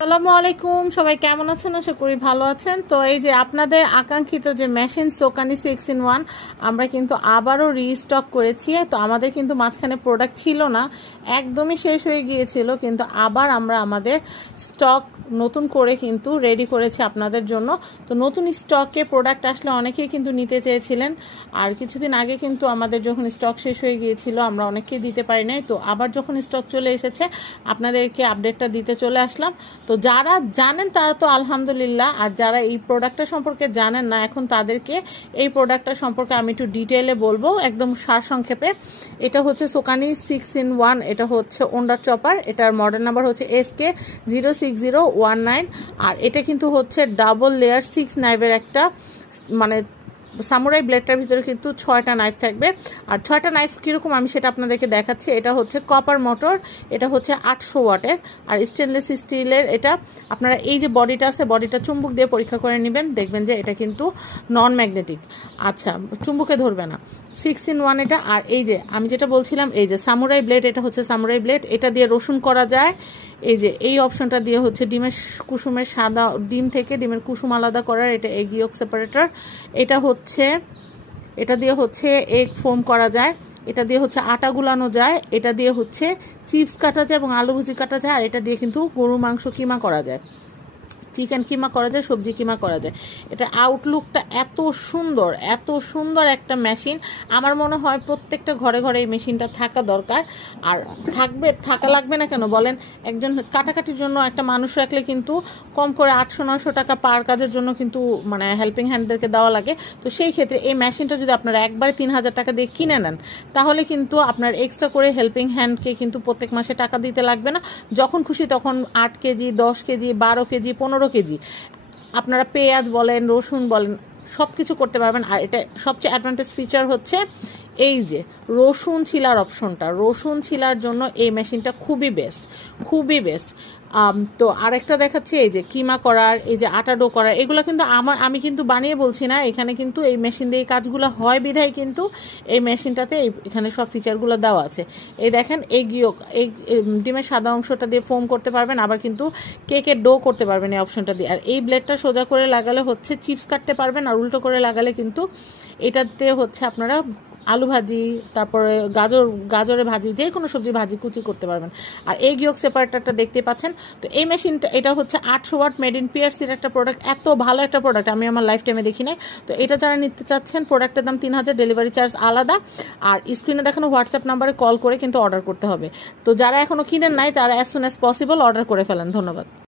আসসালামু আলাইকুম, সবাই কেমন আছেন? আশা করি ভালো আছেন। তো এই যে আপনাদের আকাঙ্ক্ষিত যে মেশিন সোকানি 6-in-1 আমরা কিন্তু আবারও রিস্টক করেছি। তো আমাদের কিন্তু মাঝখানে প্রোডাক্ট ছিল না, একদমই শেষ হয়ে গিয়েছিল, কিন্তু আবার আমরা আমাদের স্টক নতুন করে কিন্তু রেডি করেছি আপনাদের জন্য। তো নতুন স্টকে প্রোডাক্ট আসলে অনেকেই কিন্তু নিতে চেয়েছিলেন, আর কিছুদিন আগে কিন্তু আমাদের যখন স্টক শেষ হয়ে গিয়েছিল আমরা অনেককেই দিতে পারি নাই। তো আবার যখন স্টক চলে এসেছে আপনাদেরকে আপডেটটা দিতে চলে আসলাম। তো যারা জানেন তারা তো আলহামদুলিল্লাহ, আর যারা এই প্রোডাক্টটা সম্পর্কে জানেন না এখন তাদেরকে এই প্রোডাক্টটা সম্পর্কে আমি একটু ডিটেইলে বলবো, একদম সারসংক্ষেপে। এটা হচ্ছে সোকানি 6-in-1, এটা হচ্ছে ওন্ডার চপার, এটার মডেল নাম্বার হচ্ছে SK06019। আর এটা কিন্তু হচ্ছে ডাবল লেয়ার 6 নাইভের একটা, মানে সামুরাই ব্লেডটার ভিতরে কিন্তু 6টা নাইফ থাকবে। আর 6টা নাইফ কীরকম আমি সেটা আপনাদেরকে দেখাচ্ছি। এটা হচ্ছে কপার মোটর, এটা হচ্ছে 800 ওয়াটের, আর স্টেনলেস স্টিলের। এটা আপনারা এই যে বডিটা আছে, বডিটা চুম্বক দিয়ে পরীক্ষা করে নেবেন, দেখবেন যে এটা কিন্তু নন ম্যাগনেটিক, আচ্ছা চুম্বকে ধরবে না। 6-in-1 এটা। আর এই যে আমি যেটা বলছিলাম, এই যে সামুরাই ব্লেড, এটা হচ্ছে সামুরাই ব্লেড, এটা দিয়ে রসুন করা যায়। এই যে এই অপশনটা দিয়ে হচ্ছে ডিমের কুসুমের সাদা ডিম থেকে ডিমের কুসুম আলাদা করার, এটা এগ ইয়ক সেপারেটর। এটা হচ্ছে, এটা দিয়ে হচ্ছে এগ ফোম করা যায়, এটা দিয়ে হচ্ছে আটা গুলানো যায়, এটা দিয়ে হচ্ছে চিপস কাটা যায় এবং আলু ভুজি কাটা যায়। আর এটা দিয়ে কিন্তু গরু মাংস কিমা করা যায়, চিকেন কিমা করা যায়, সবজি কিমা করা যায়। এটা আউটলুকটা এত সুন্দর, এত সুন্দর একটা মেশিন। আমার মনে হয় প্রত্যেকটা ঘরে ঘরে এই মেশিনটা থাকা দরকার। আর থাকা লাগবে না কেন বলেন? একজন কাটাকাটির জন্য একটা মানুষ রাখলে কিন্তু কম করে 800-900 টাকা পার কাজের জন্য কিন্তু মানে হেল্পিং হ্যান্ডদেরকে দেওয়া লাগে। তো সেই ক্ষেত্রে এই মেশিনটা যদি আপনারা একবারে 3000 টাকা দিয়ে কিনে নেন, তাহলে কিন্তু আপনার এক্সট্রা করে হেল্পিং হ্যান্ডকে কিন্তু প্রত্যেক মাসে টাকা দিতে লাগবে না। যখন খুশি তখন 8 কেজি, 10 কেজি, 12 কেজি, 15 কেজি আপনারা পেঁয়াজ বলেন, রসুন বলেন, সব কিছু করতে পারবেন। আর এটা সবচেয়ে অ্যাডভান্টেজ ফিচার হচ্ছে এই যে রসুন ছিলার অপশনটা, রসুন ছিলার জন্য এই মেশিনটা খুবই বেস্ট, খুবই বেস্ট। তো আরেকটা দেখাচ্ছি, এই যে কিমা করার, এই যে আটা ডো করার, এগুলো কিন্তু আমি কিন্তু বানিয়ে বলছি না, এখানে কিন্তু এই মেশিন দিয়ে এই কাজগুলো হয় বিধায় কিন্তু এই মেশিনটাতে এখানে সব ফিচারগুলো দেওয়া আছে। এই দেখেন এগ ইয়ক, এই ডিমের সাদা অংশটা দিয়ে ফোম করতে পারবেন, আবার কিন্তু কেকের ডো করতে পারবেন এই অপশনটা দিয়ে। আর এই ব্লেডটা সোজা করে লাগালে হচ্ছে চিপস কাটতে পারবেন, আর উল্টো করে লাগালে কিন্তু এটাতে হচ্ছে আপনারা আলু ভাজি, তারপরে গাজরের ভাজি, যে কোনো সবজি ভাজি কুচি করতে পারবেন। আর এগ ইয়ক সেপারেটরটা দেখতে পাচ্ছেন। তো এই মেশিনটা, এটা হচ্ছে 800 ওয়াট মেড ইন পিআরসির একটা প্রোডাক্ট, এত ভালো একটা প্রোডাক্ট আমি আমার লাইফ টাইমে দেখি নাই। তো এটা যারা নিতে চাচ্ছেন, প্রোডাক্টের দাম 3000, ডেলিভারি চার্জ আলাদা। আর স্ক্রিনে দেখানো হোয়াটসঅ্যাপ নাম্বারে কল করে কিন্তু অর্ডার করতে হবে। তো যারা এখনো কিনেন নাই তারা as soon as possible order করে ফেলেন। ধন্যবাদ।